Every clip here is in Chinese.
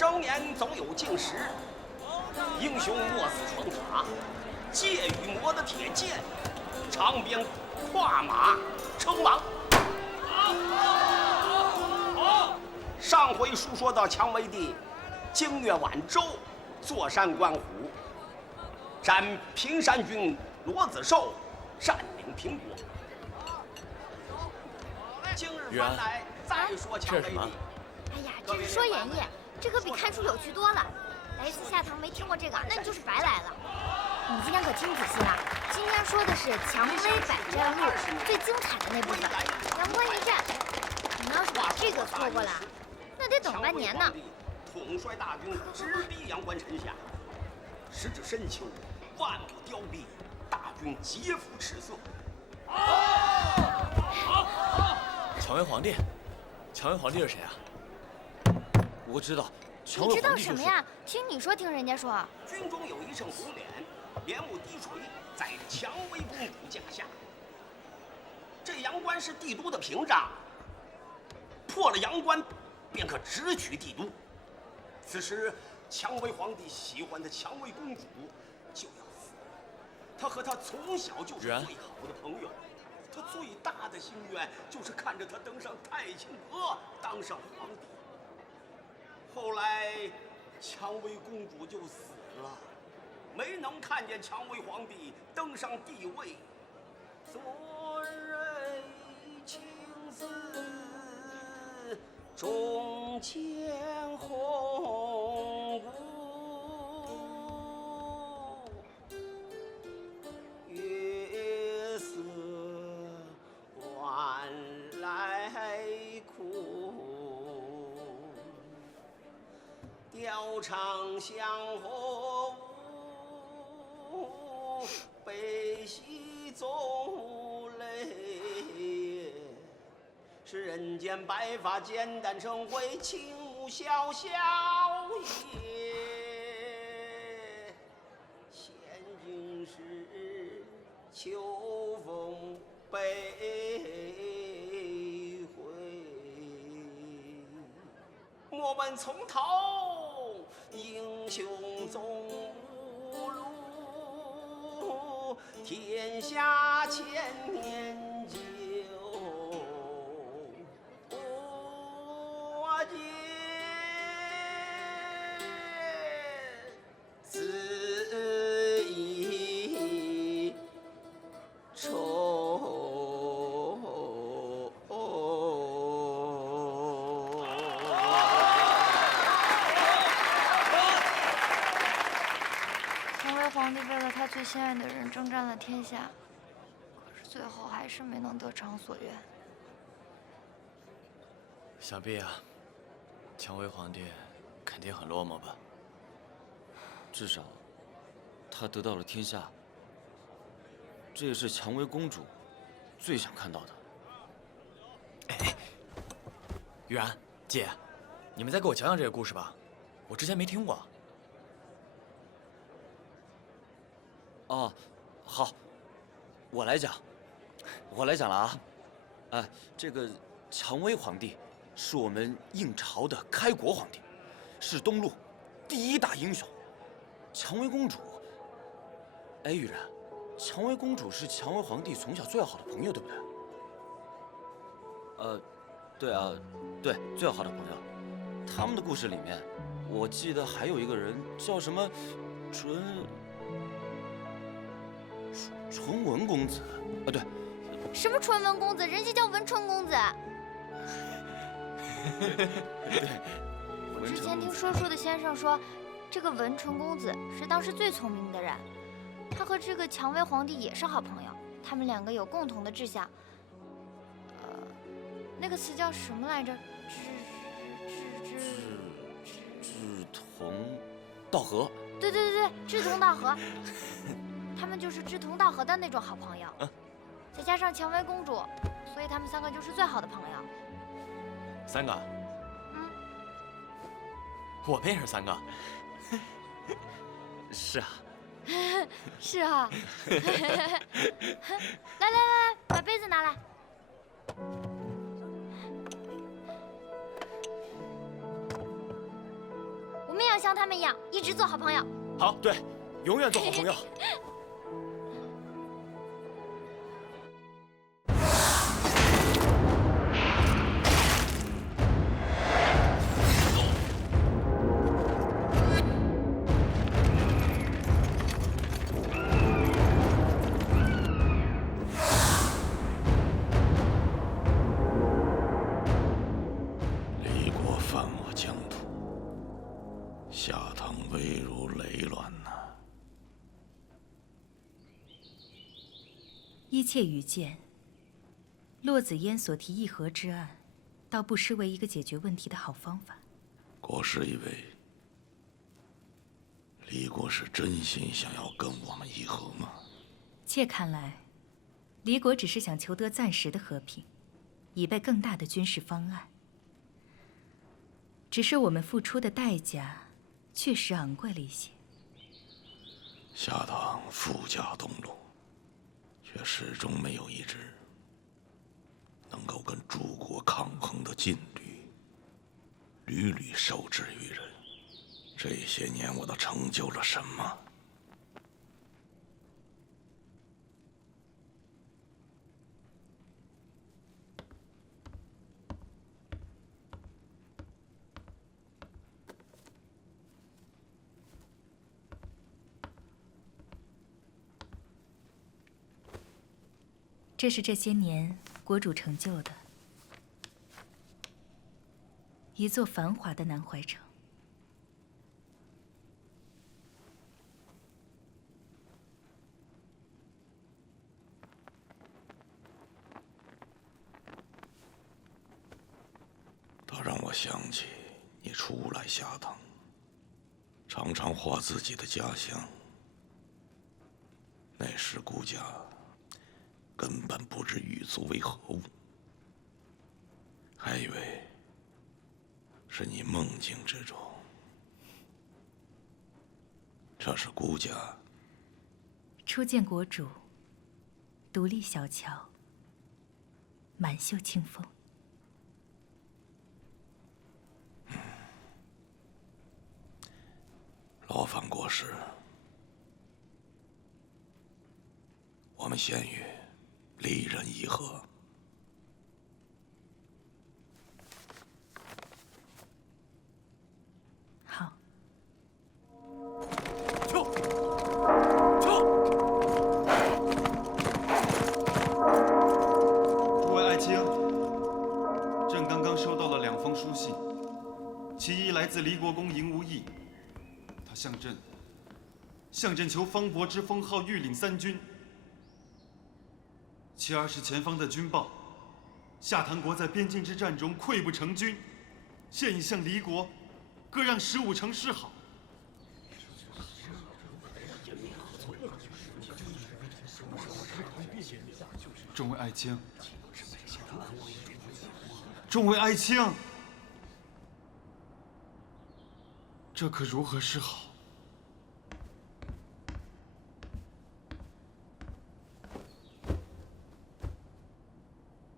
少年总有竟时，英雄莫死闯塔，借与魔的铁剑，长鞭跨马称王。上回书说到蔷薇帝经越晚舟，坐山观虎，斩平山君罗子寿，占领平国。今日传来再说蔷薇帝。哎呀，这是说演义，这可比看书有趣多了。来一次下堂没听过这个，那你就是白来了。你今天可听仔细了，今天说的是《蔷薇百战录》最精彩的那部分——阳关一战。你们要是把这个错过了，那得等半年呢。统帅大军直逼阳关城下，时至深秋，万步凋敝，大军皆服赤色。蔷薇皇帝，蔷薇皇帝是谁啊？我知道，蔷你知道薇皇帝就是什么呀？听你说，听人家说。军中有一乘红脸，帘幕低垂，在蔷薇公主驾下。这阳关是帝都的屏障，破了阳关，便可直取帝都。此时，蔷薇皇帝喜欢的蔷薇公主就要死了。他和她从小就是最好的朋友。他最大的心愿就是看着她登上太清阁，当上皇帝。后来，蔷薇公主就死了，没能看见蔷薇皇帝登上帝位。昨日青丝中见红姑，月色晚来哭。调唱相和舞，悲喜总泪。是人间白发简单成灰，青木萧萧也。现今是秋风悲回，莫问从头，英雄总无路，天下千年久不见，自已愁。皇帝为了他最心爱的人征战了天下，可是最后还是没能得偿所愿。想必啊，蔷薇皇帝肯定很落寞吧？至少，他得到了天下，这也是蔷薇公主最想看到的。哎，玉然姐，你们再给我讲讲这个故事吧，我之前没听过。哦，好，我来讲了啊！哎，这个蔷薇皇帝是我们应朝的开国皇帝，是东路第一大英雄。蔷薇公主，哎，玉然，蔷薇公主是蔷薇皇帝从小最好的朋友，对不对？对啊，对，最好的朋友。他们的故事里面，我记得还有一个人叫什么纯文公子啊，对，什么纯文公子？人家叫文春公子。对，我之前听说书的先生说，这个文春公子是当时最聪明的人，他和这个蔷薇皇帝也是好朋友，他们两个有共同的志向。那个词叫什么来着？志同道合。对，志同道合。他们就是志同道合的那种好朋友，再加上蔷薇公主，所以他们三个就是最好的朋友。三个？我们也是三个。是啊。是啊。来，把杯子拿来。像他们一样，一直做好朋友。好，对，永远做好朋友。离国犯我疆土，下堂危如累卵呐！依妾愚见，骆子嫣所提议和之案，倒不失为一个解决问题的好方法。国师以为，离国是真心想要跟我们议和吗？妾看来，离国只是想求得暂时的和平，以备更大的军事方案。只是我们付出的代价，确实昂贵了一些。下堂富甲东路，却始终没有一支能够跟诸国抗衡的劲旅，屡屡受制于人。这些年我都成就了什么？这是这些年国主成就的一座繁华的南怀城。它让我想起你初来下堂，常常画自己的家乡。那时顾家根本不知狱卒为何物，还以为是你梦境之中。这是顾家初见国主，独立小桥，满袖清风。劳烦国师，我们先与离人议和。好。诸位爱卿，朕刚刚收到了2封书信，其一来自离国公赢无益，他向朕求方伯之封号御领3军。其二是前方的军报，下唐国在边境之战中溃不成军，现已向离国各让15城示好。众位爱卿，众位爱卿，这可如何是好？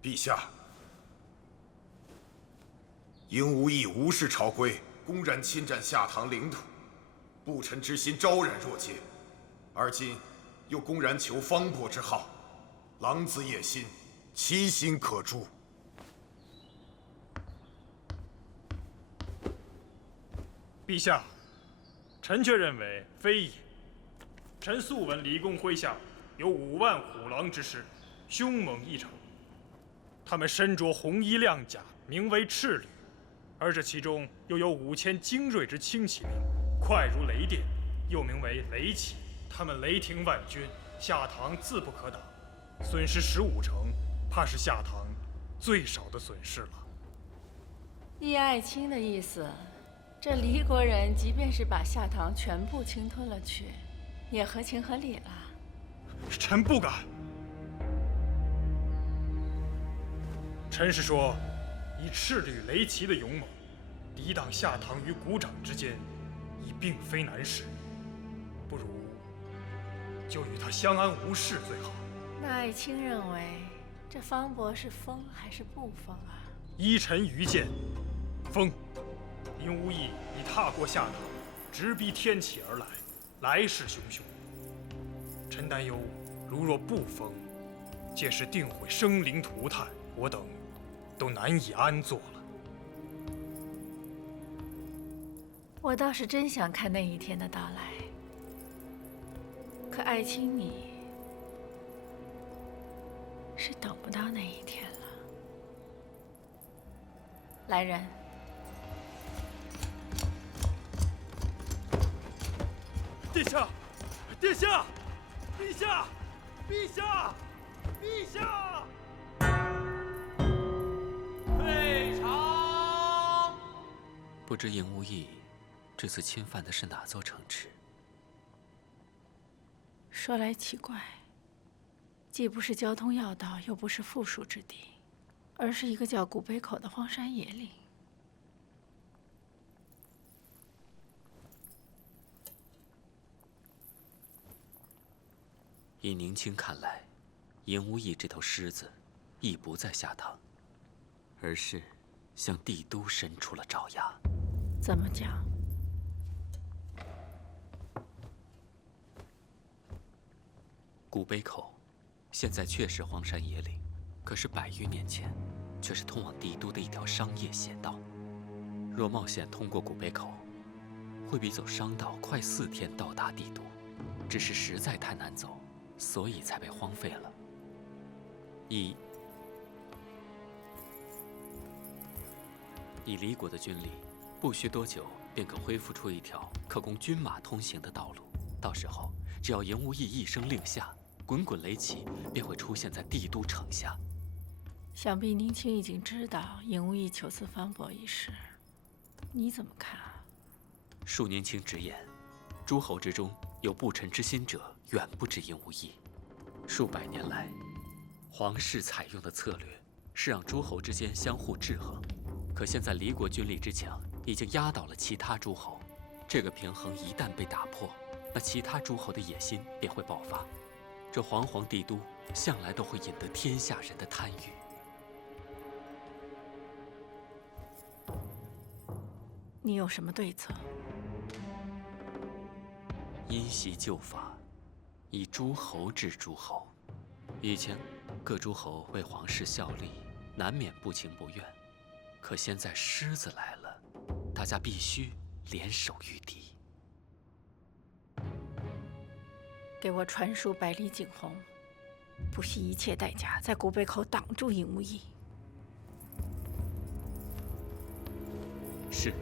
陛下，赢无益无视朝规，公然侵占下唐领土，不臣之心昭然若揭，而今又公然求方伯之号，狼子野心，其心可诛。陛下，臣却认为非也。臣素闻离公麾下有5万虎狼之师，凶猛异常。他们身着红衣亮甲，名为赤旅，而这其中又有5000精锐之轻骑兵，快如雷电，又名为雷骑。他们雷霆万钧，下唐自不可挡。损失15城，怕是下唐最少的损失了。依爱卿的意思，这离国人即便是把下唐全部侵吞了去，也合情合理了。臣不敢。臣是说，以赤旅雷骑的勇猛，抵挡下唐与股掌之间，已并非难事。不如就与他相安无事最好。那爱卿认为，这方伯是封还是不封啊？依臣愚见，封。赢无益已踏过下唐，直逼天启而来，来势汹汹。臣担忧，如若不封，届时定会生灵涂炭，我等都难以安坐了。我倒是真想看那一天的到来，可爱卿你是等不到那一天了。来人，殿下，殿下，陛下，陛下，陛下！退朝！不知赢无益这次侵犯的是哪座城池？说来奇怪，既不是交通要道，又不是富庶之地，而是一个叫古北口的荒山野岭。依宁卿看来，赢无益这头狮子亦不在下堂，而是向帝都伸出了爪牙。怎么讲？古北口现在确是荒山野岭，可是100余年前，却是通往帝都的一条商业邪道。若冒险通过古北口，会比走商道快4天到达帝都，只是实在太难走，所以才被荒废了。以离国的军力，不需多久便可恢复出一条可供军马通行的道路。到时候，只要赢无益一声令下，滚滚雷旗便会出现在帝都城下。想必宁卿已经知道赢无益求赐方伯一事，你怎么看啊？恕宁卿直言，诸侯之中有不臣之心者，远不止赢无益。数百年来，皇室采用的策略是让诸侯之间相互制衡，可现在离国军力之强，已经压倒了其他诸侯。这个平衡一旦被打破，那其他诸侯的野心便会爆发。这煌煌帝都向来都会引得天下人的贪欲。你有什么对策？因袭旧法，以诸侯治诸侯。以前各诸侯为皇室效力，难免不情不愿。可现在狮子来了，大家必须联手御敌。给我传书百里景洪，不惜一切代价在古北口挡住赢无益。是。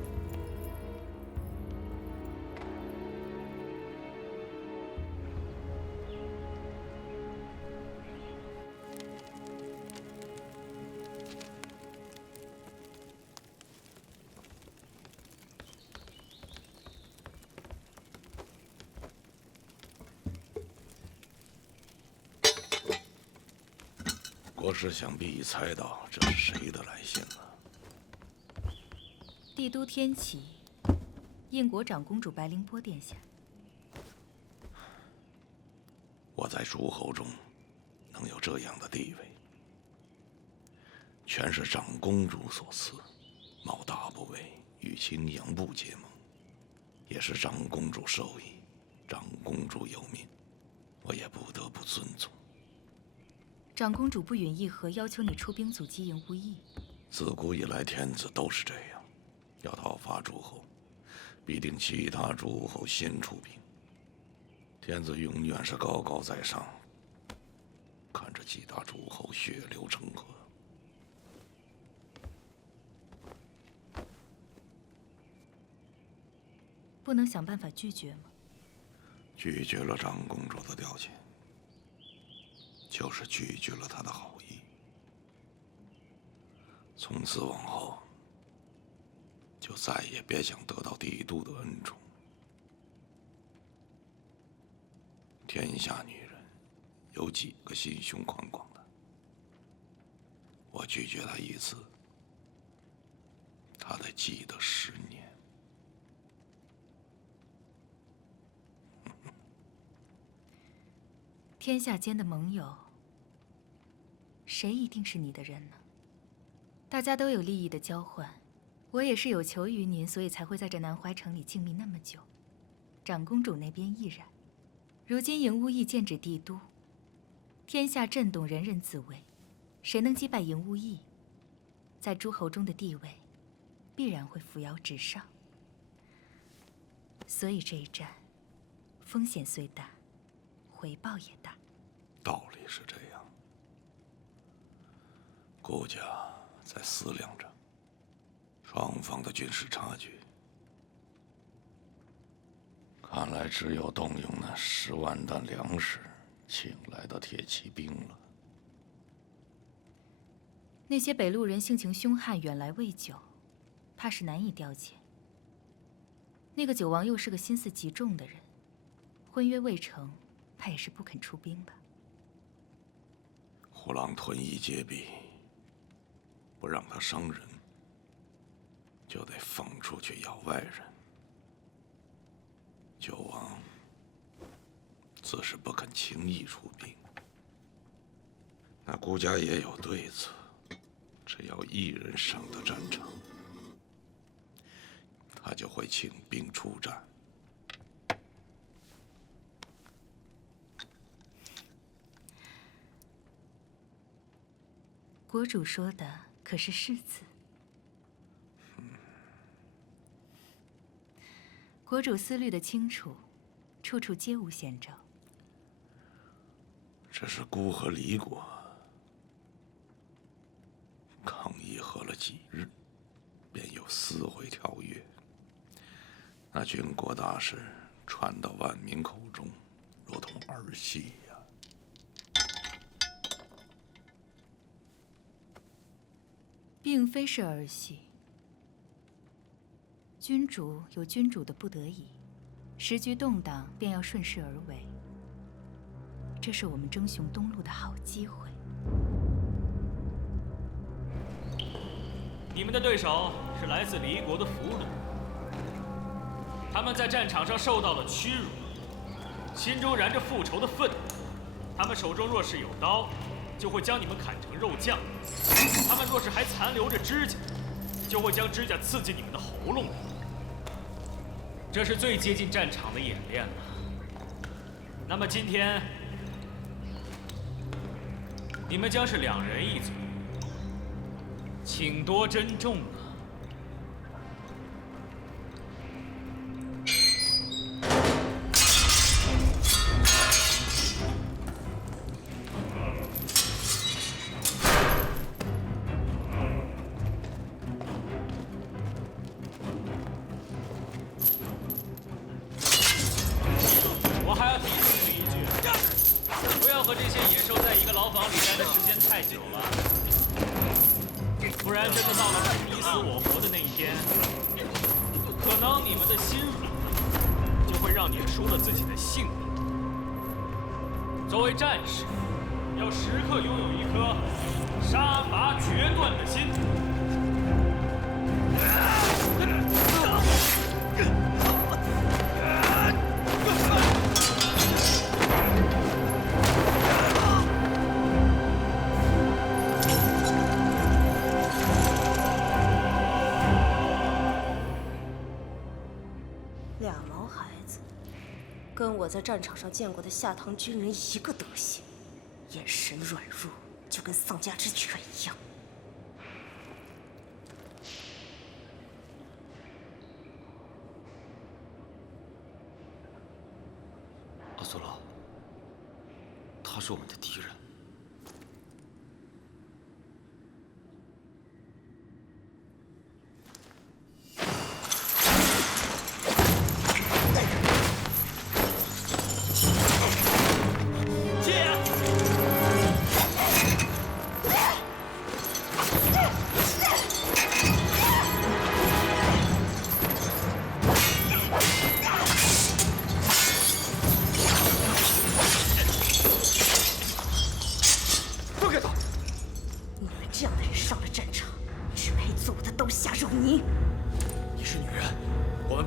国师想必已猜到这是谁的来信了。帝都天启，应国长公主白凌波殿下。我在诸侯中能有这样的地位，全是长公主所赐。冒大不韪与青阳部结盟，也是长公主授意。长公主有命，我也不得不遵从。长公主不允议和，要求你出兵阻击赢无益。自古以来，天子都是这样，要讨伐诸侯，必定其他诸侯先出兵。天子永远是高高在上，看着其他诸侯血流成河。不能想办法拒绝吗？拒绝了长公主的调遣，就是拒绝了她的好意。从此往后，就再也别想得到帝都的恩宠。天下女人，有几个心胸宽广的？我拒绝她一次，她得记得10年。天下间的盟友，谁一定是你的人呢？大家都有利益的交换，我也是有求于您，所以才会在这南怀城里静谧那么久。长公主那边亦然。如今赢无义剑指帝都，天下震动，人人自危。谁能击败赢无义，在诸侯中的地位必然会扶摇直上。所以这一战，风险虽大，回报也大。道理是这样，顾家在思量着双方的军事差距，看来只有动用那10万担粮食请来的铁骑兵了。那些北路人性情凶悍，远来未久，怕是难以调遣。那个九王又是个心思极重的人，婚约未成，怕也是不肯出兵吧。虎狼屯邑结壁，不让他伤人，就得放出去咬外人。九王自是不肯轻易出兵，那顾家也有对策，只要一人上的战场，他就会请兵出战。国主说的可是世子？国主思虑的清楚，处处皆无险招。这是孤和离国抗议喝了几日，便又撕毁条约。那军国大事传到万民口中，如同儿戏呀。并非是儿戏。君主有君主的不得已，时局动荡，便要顺势而为。这是我们争雄东路的好机会。你们的对手是来自离国的俘虏，他们在战场上受到了屈辱，心中燃着复仇的愤怒。他们手中若是有刀，就会将你们砍成肉酱；他们若是还残留着指甲，就会将指甲刺进你们的喉咙里。这是最接近战场的演练了。那么今天，你们将是2人1组，请多珍重啊！我还要提醒你们一句，不要和这些野兽在一个牢房里待的时间太久了，不然真的到了你死我活的那一天，可能你们的心软，就会让你输了自己的性命。作为战士，要时刻拥有一颗杀伐决断的心。俩毛孩子，跟我在战场上见过的下堂军人一个德行，眼神软弱，就跟丧家之犬一样。阿苏拉，他是我们的敌人。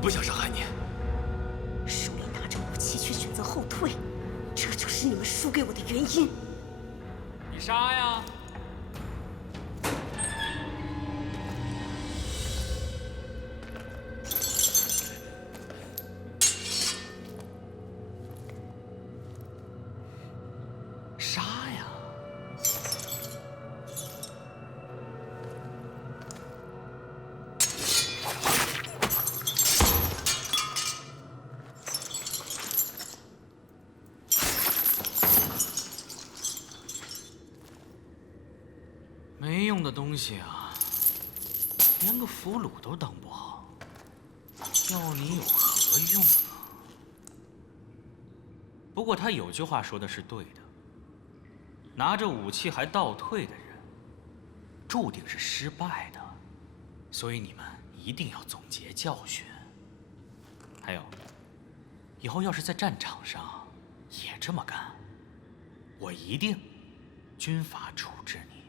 不想伤害你。手里拿着武器却选择后退，这就是你们输给我的原因。你杀呀！杀呀！没用的东西啊，连个俘虏都当不好，要你有何用呢？不过他有句话说的是对的，拿着武器还倒退的人，注定是失败的。所以你们一定要总结教训。还有，以后要是在战场上也这么干，我一定军法处置你。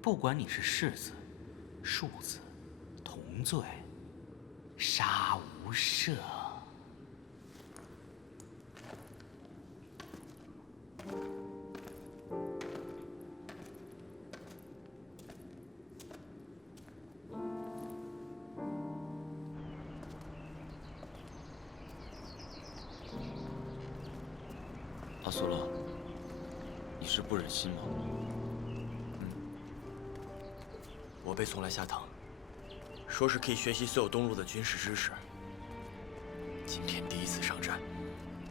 不管你是士子、庶子，同罪，杀无赦。阿苏拉，你是不忍心吗？我被送来下堂，说是可以学习所有东路的军事知识。今天第一次上阵，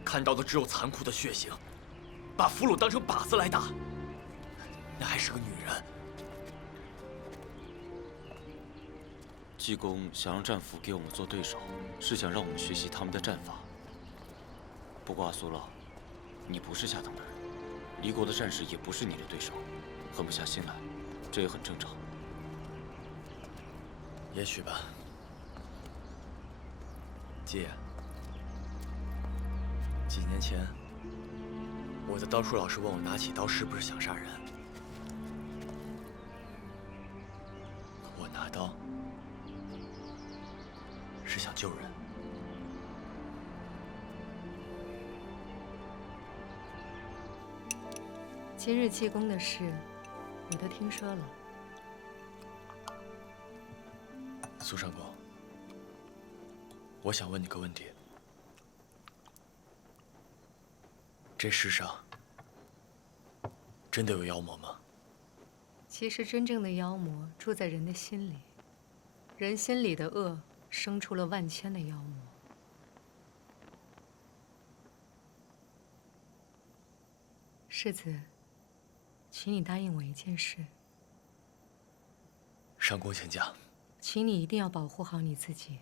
看到的只有残酷的血腥，把俘虏当成靶子来打，那还是个女人。济公想让战俘给我们做对手，是想让我们学习他们的战法。不过阿苏拉，你不是下堂的人，离国的战士也不是你的对手，狠不下心来，这也很正常。也许吧。姐，几年前，我的刀术老师问我拿起刀是不是想杀人，我拿刀是想救人。今日济公的事，我都听说了。苏上公，我想问你个问题：这世上真的有妖魔吗？其实真正的妖魔住在人的心里，人心里的恶生出了万千的妖魔。世子，请你答应我一件事。上公请讲。请你一定要保护好你自己。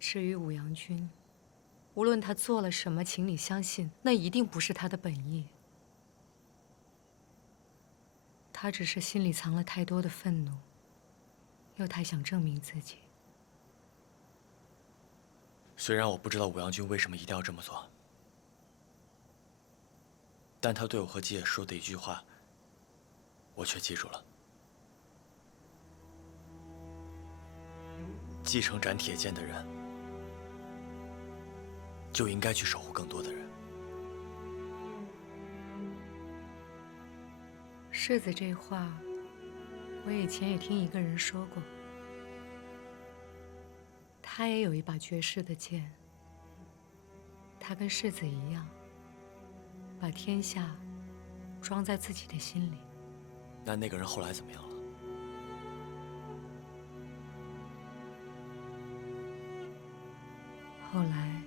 至于武阳君，无论他做了什么，请你相信，那一定不是他的本意。他只是心里藏了太多的愤怒，又太想证明自己。虽然我不知道武阳君为什么一定要这么做，但他对我和姐说的一句话，我却记住了。继承斩铁剑的人，就应该去守护更多的人。世子这话，我以前也听一个人说过。他也有一把绝世的剑，他跟世子一样，把天下装在自己的心里。那个人后来怎么样了？后来，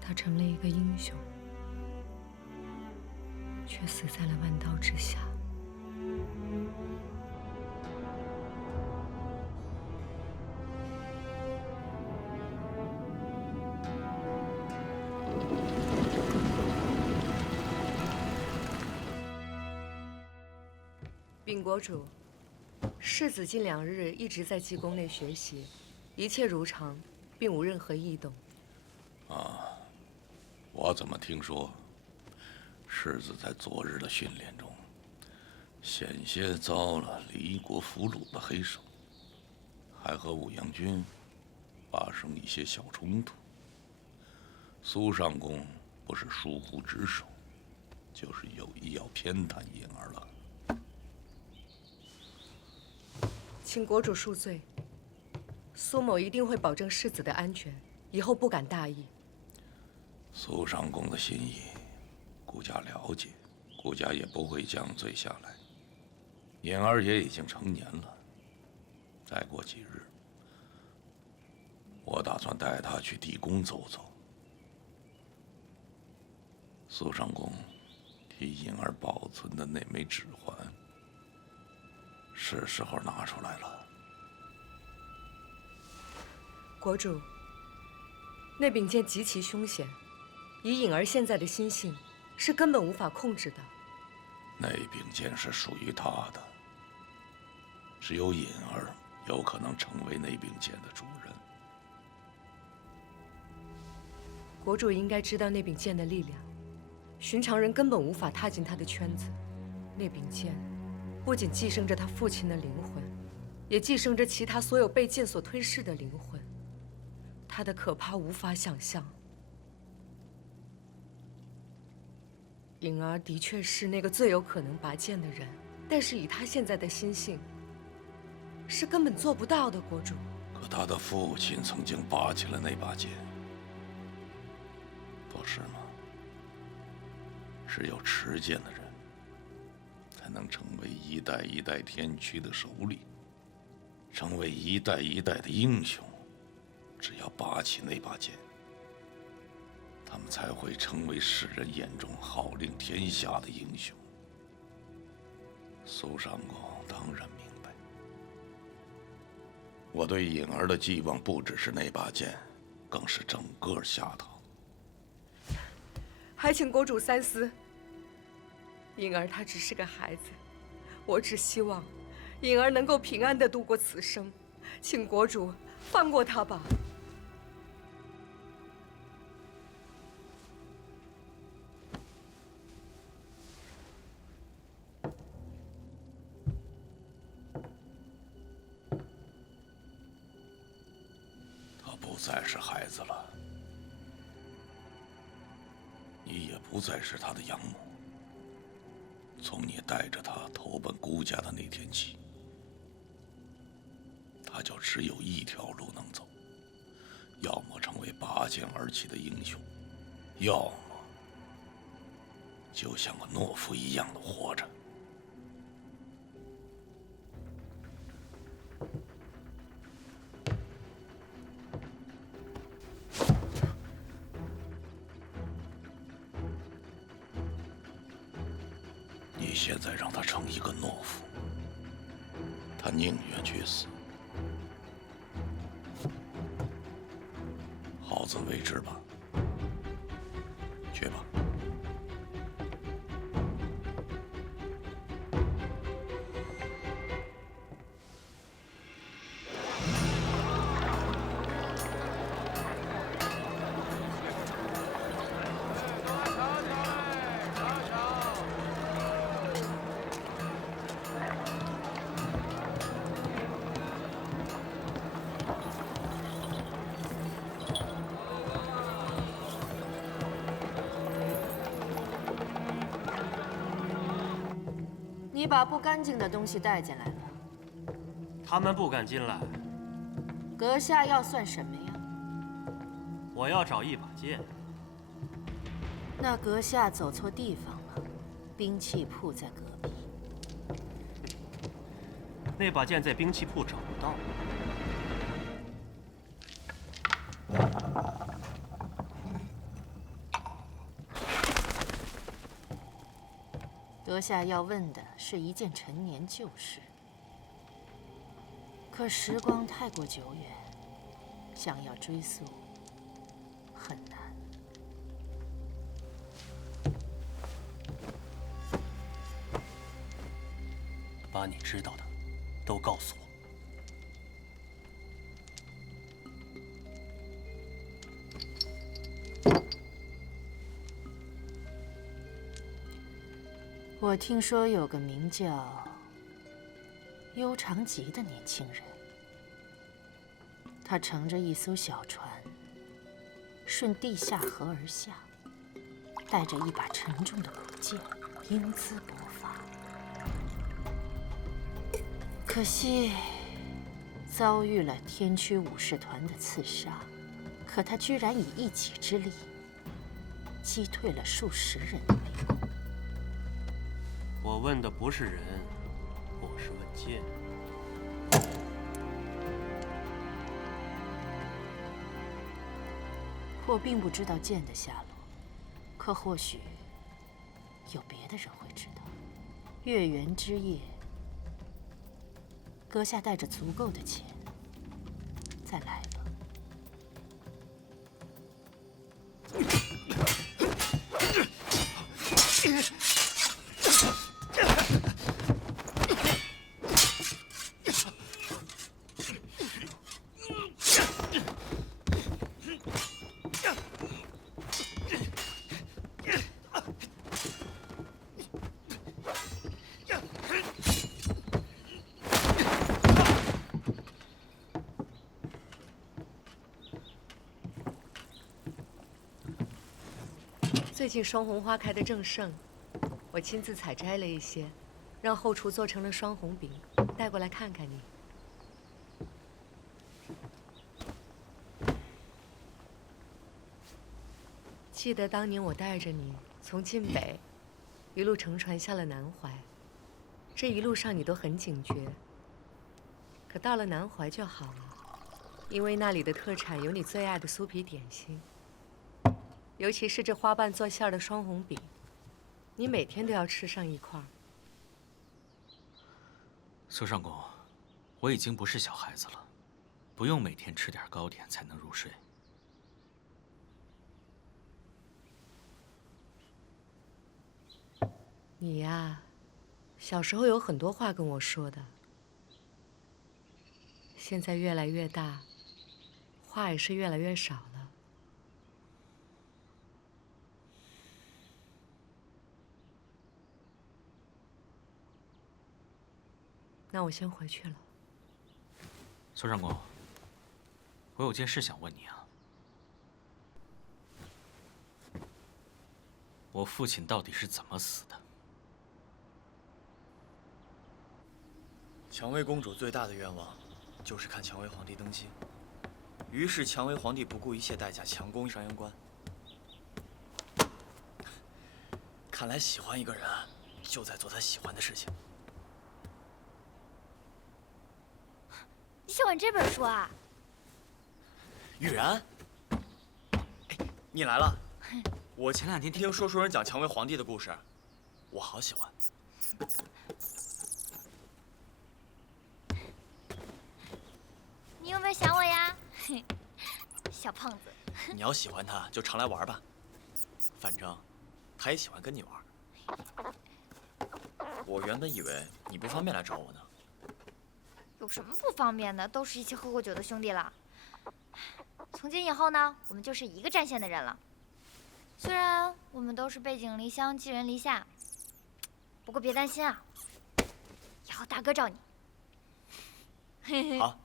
他成了一个英雄，却死在了万刀之下。禀国主，世子近2日一直在济公内学习，一切如常，并无任何异动。我怎么听说，世子在昨日的训练中，险些遭了离国俘虏的黑手，还和武阳君发生一些小冲突。苏上公不是疏忽职守，就是有意要偏袒言儿了。请国主恕罪，苏某一定会保证世子的安全，以后不敢大意。苏上公的心意，估家了解，顾家也不会降罪下来。颖儿也已经成年了，再过几日，我打算带她去地宫走走。苏长公替颖儿保存的那枚指环，是时候拿出来了。国主，那柄剑极其凶险，以颖儿现在的心性，是根本无法控制的。那柄剑是属于她的，只有颖儿有可能成为那柄剑的主人。国主应该知道那柄剑的力量，寻常人根本无法踏进他的圈子。那柄剑不仅寄生着他父亲的灵魂，也寄生着其他所有被剑所吞噬的灵魂。它的可怕无法想象。颖儿的确是那个最有可能拔剑的人，但是以他现在的心性，是根本做不到的，国主。可他的父亲曾经拔起了那把剑，不是吗？只有持剑的人，才能成为一代一代天驱的首领，成为一代一代的英雄。只要拔起那把剑，他们才会成为世人眼中号令天下的英雄。苏长公当然明白，我对颖儿的寄望不只是那把剑，更是整个下堂。还请国主三思。颖儿她只是个孩子，我只希望颖儿能够平安地度过此生，请国主放过她吧。不再是孩子了，你也不再是他的养母。从你带着他投奔顾家的那天起，他就只有一条路能走，要么成为拔剑而起的英雄，要么就像个懦夫一样的活着。现在让他成一个懦夫，他宁愿去死。好自为之吧，去吧。你把不干净的东西带进来了。他们不敢进来。阁下要算什么呀？我要找一把剑。那阁下走错地方了，兵器铺在隔壁。那把剑在兵器铺找不到。阁下要问的是一件陈年旧事，可时光太过久远，想要追溯很难。把你知道的都告诉我。我听说有个名叫幽长吉的年轻人，他乘着一艘小船，顺地下河而下，带着一把沉重的古剑，英姿勃发。可惜遭遇了天驱武士团的刺杀，可他居然以一己之力击退了数十人的围攻。我问的不是人，我是问剑。我并不知道剑的下落，可或许有别的人会知道。月圆之夜，阁下带着足够的钱再来吧。最近双红花开得正盛，我亲自采摘了一些，让后厨做成了双红饼，带过来看看你。记得当年我带着你从晋北一路乘船下了南怀，这一路上你都很警觉。可到了南怀就好了，因为那里的特产有你最爱的酥皮点心。尤其是这花瓣做馅儿的双红饼，你每天都要吃上一块。苏上公，我已经不是小孩子了，不用每天吃点糕点才能入睡。你呀，小时候有很多话跟我说的，现在越来越大，话也是越来越少了。那我先回去了。苏上公，我有件事想问你啊。我父亲到底是怎么死的？蔷薇公主最大的愿望，就是看蔷薇皇帝登基。于是蔷薇皇帝不顾一切代价强攻商阳关。看来喜欢一个人，就在做他喜欢的事情。你喜欢这本书啊？玉然，哎，你来了。我前2天听说书人讲蔷薇皇帝的故事，我好喜欢。你有没有想我呀？小胖子。你要喜欢他，就常来玩吧。反正他也喜欢跟你玩。我原本以为你不方便来找我呢。有什么不方便的？都是一起喝过酒的兄弟了。从今以后呢，我们就是一个战线的人了。虽然我们都是背井离乡、寄人篱下，不过别担心啊，以后大哥罩你。好。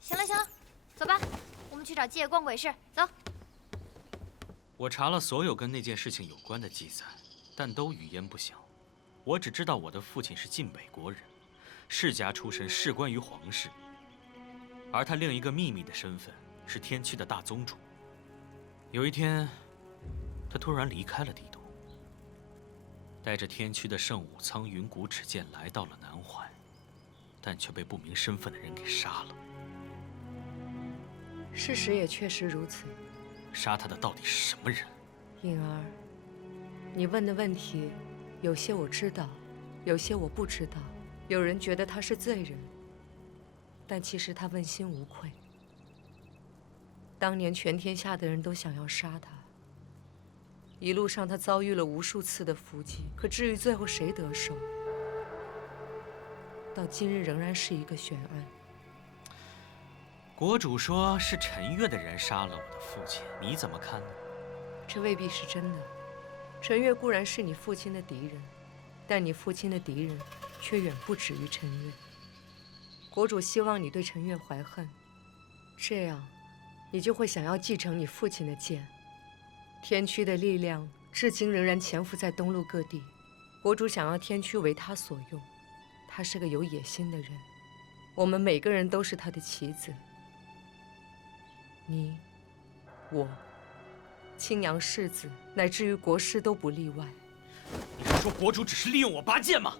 行了行了，走吧，我们去找季野逛鬼市。走。我查了所有跟那件事情有关的记载，但都语焉不详。我只知道我的父亲是晋北国人。世家出身，仕官于皇室，而他另一个秘密的身份是天区的大宗主。有一天，他突然离开了帝都，带着天区的圣武苍云谷尺剑来到了南怀，但却被不明身份的人给杀了。事实也确实如此。杀他的到底是什么人？颖儿，你问的问题，有些我知道，有些我不知道。有人觉得他是罪人，但其实他问心无愧。当年全天下的人都想要杀他，一路上他遭遇了无数次的伏击，可至于最后谁得手，到今日仍然是一个悬案。国主说是陈月的人杀了我的父亲，你怎么看呢？这未必是真的。陈月固然是你父亲的敌人，但你父亲的敌人却远不止于陈月。国主希望你对陈月怀恨，这样，你就会想要继承你父亲的剑。天驱的力量至今仍然潜伏在东陆各地，国主想要天驱为他所用。他是个有野心的人，我们每个人都是他的棋子。你、我、青阳世子，乃至于国师都不例外。你是说国主只是利用我拔剑吗？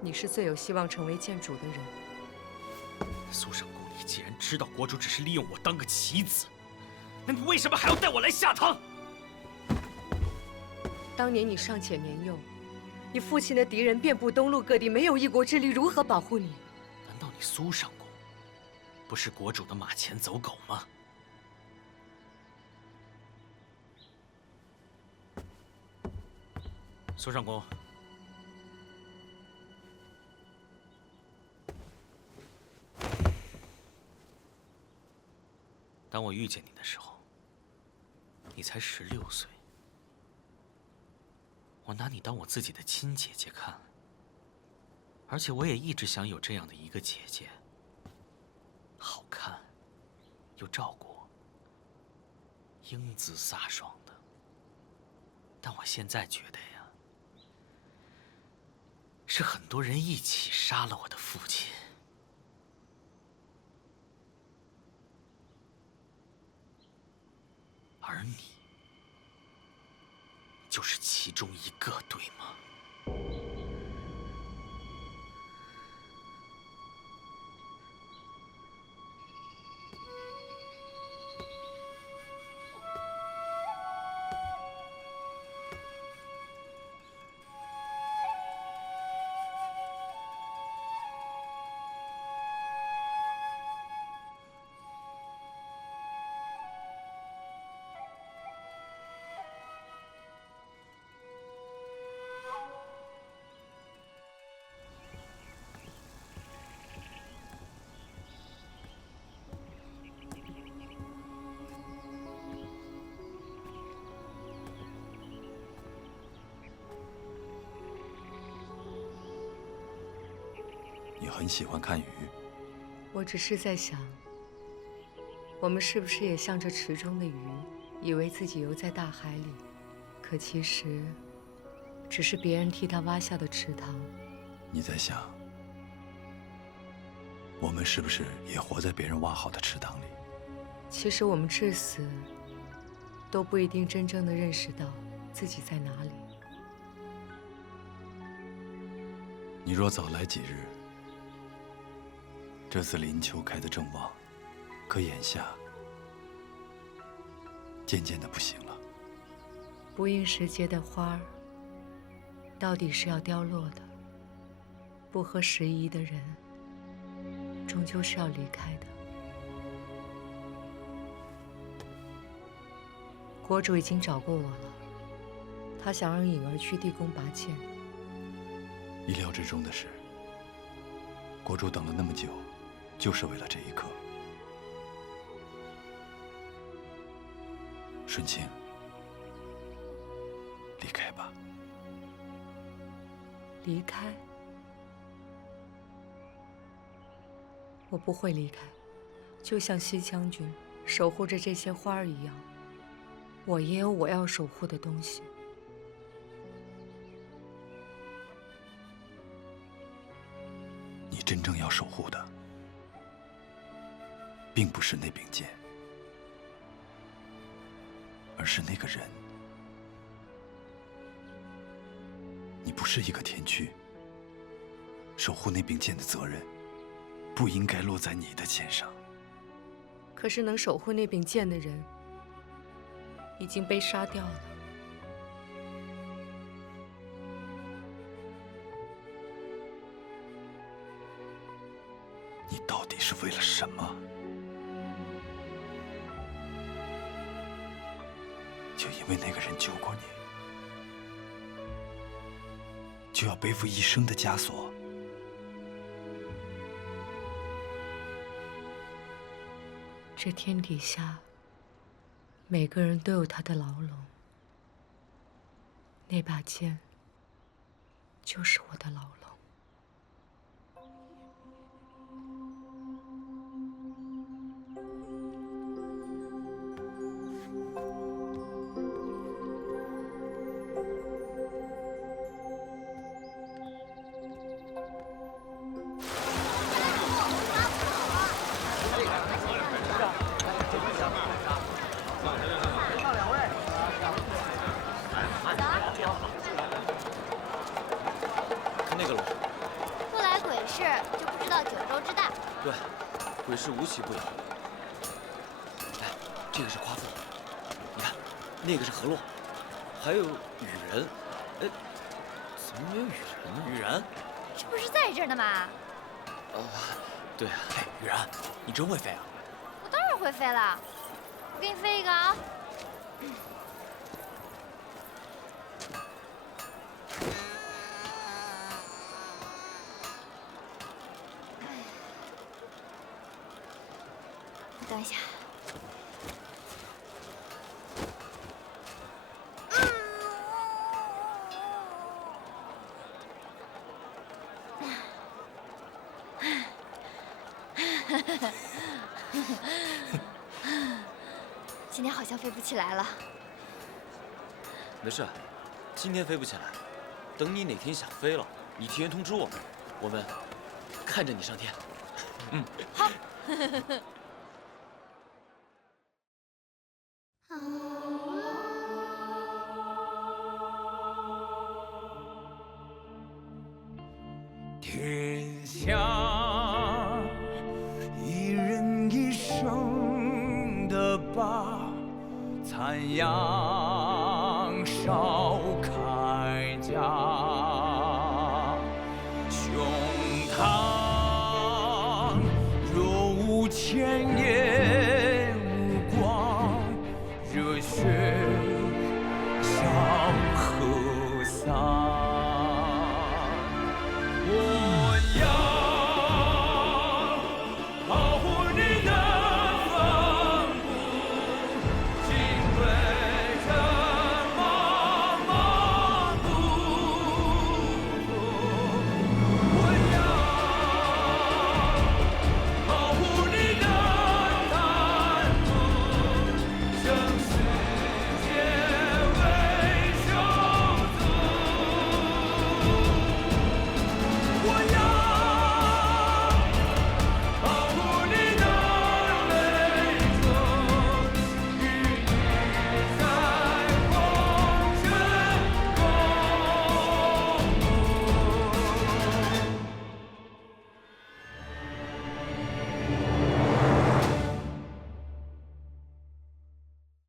你是最有希望成为剑主的人。苏圣公，你既然知道国主只是利用我当个棋子，那你为什么还要带我来下堂？当年你尚且年幼，你父亲的敌人遍布东陆各地，没有一国之力如何保护你？难道你苏圣公不是国主的马前走狗吗？苏圣公，当我遇见你的时候，你才16岁。我拿你当我自己的亲姐姐看，而且我也一直想有这样的一个姐姐，好看，又照顾我，英姿飒爽的。但我现在觉得呀，是很多人一起杀了我的父亲。而你，就是其中一个，对吗？你很喜欢看鱼。我只是在想，我们是不是也像这池中的鱼，以为自己游在大海里，可其实只是别人替他挖下的池塘。你在想，我们是不是也活在别人挖好的池塘里？其实我们至死都不一定真正的认识到自己在哪里。你若早来几日，这次林秋开得正旺，可眼下渐渐的不行了。不应时节的花儿，到底是要凋落的；不合时宜的人，终究是要离开的。国主已经找过我了，他想让颖儿去地宫拔剑。意料之中的是，国主等了那么久，就是为了这一刻。顺清，离开吧。离开？我不会离开，就像西将军守护着这些花儿一样，我也有我要守护的东西。你真正要守护的，并不是那柄剑，而是那个人。你不是一个天驱，守护那柄剑的责任不应该落在你的肩上。可是能守护那柄剑的人已经被杀掉了。你到底是为了什么？就因为那个人救过你，就要背负一生的枷锁？这天底下，每个人都有他的牢笼。那把剑，就是我的牢笼。事就不知道九州之大。对，鬼市无奇不有。哎，这个是夸父，你看，那个是河洛，还有羽人。哎，怎么没有羽人呢？羽人？这不是在这儿呢吗？对啊。哎，羽然，你真会飞啊？我当然会飞了，我给你飞一个啊！等一下。今天好像飞不起来了。没事，今天飞不起来，等你哪天想飞了，你提前通知我们，我们看着你上天。嗯，好。天下一人一生的疤，残阳烧铠甲。